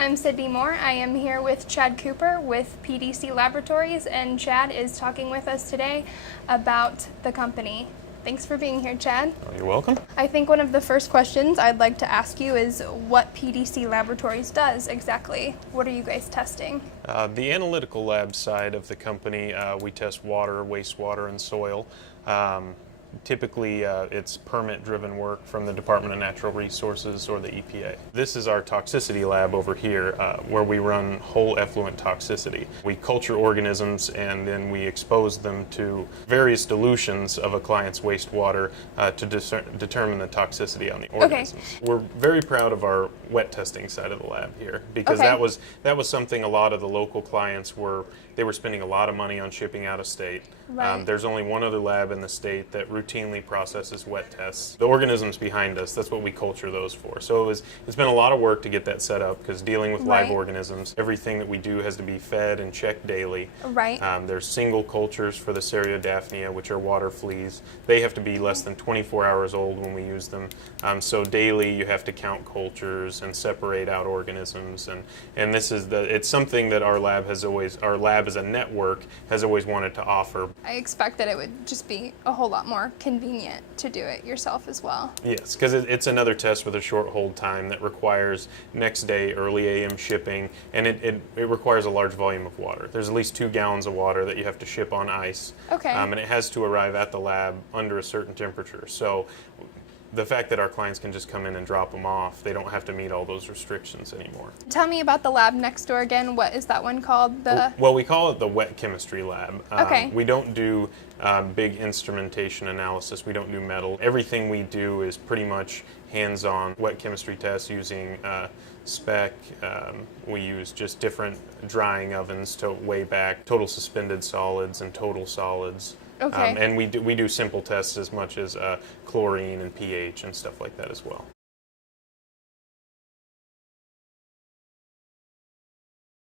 I'm Sydney Moore. I am here with Chad Cooper with PDC Laboratories, and Chad is talking with us today about the company. Thanks for being here, Chad. Oh, you're welcome. I think one of the first questions I'd like to ask you is what PDC Laboratories does exactly. What are you guys testing? The analytical lab side of the company, we test water, wastewater, and soil. Typically, it's permit-driven work from the Department of Natural Resources or the EPA. This is our toxicity lab over here, where we run whole effluent toxicity. We culture organisms and then we expose them to various dilutions of a client's wastewater to determine the toxicity on the organisms. Okay. We're very proud of our wet testing side of the lab here because that was something a lot of the local clients were spending a lot of money on shipping out of state. Right. There's only one other lab in the state that routinely processes wet tests. The organisms behind us, that's what we culture those for. So it's been a lot of work to get that set up because dealing with live organisms, everything that we do has to be fed and checked daily. Right. There's single cultures for the Cereodaphnia, which are water fleas. They have to be less than 24 hours old when we use them. So daily you have to count cultures and separate out organisms, and this is it's something that our lab as a network has always wanted to offer. I expect that it would just be a whole lot more convenient to do it yourself as well. Yes, because it's another test with a short hold time that requires next day early AM shipping, and it requires a large volume of water. There's at least 2 gallons of water that you have to ship on ice. Okay. And it has to arrive at the lab under a certain temperature. So the fact that our clients can just come in and drop them off, they don't have to meet all those restrictions anymore. Tell me about the lab next door again. What is that one called? Well, we call it the wet chemistry lab. Okay. We don't do big instrumentation analysis. We don't do metal. Everything we do is pretty much hands-on wet chemistry tests using spec. We use just different drying ovens to weigh back total suspended solids and total solids. Okay. And we do simple tests as much as chlorine and pH and stuff like that as well.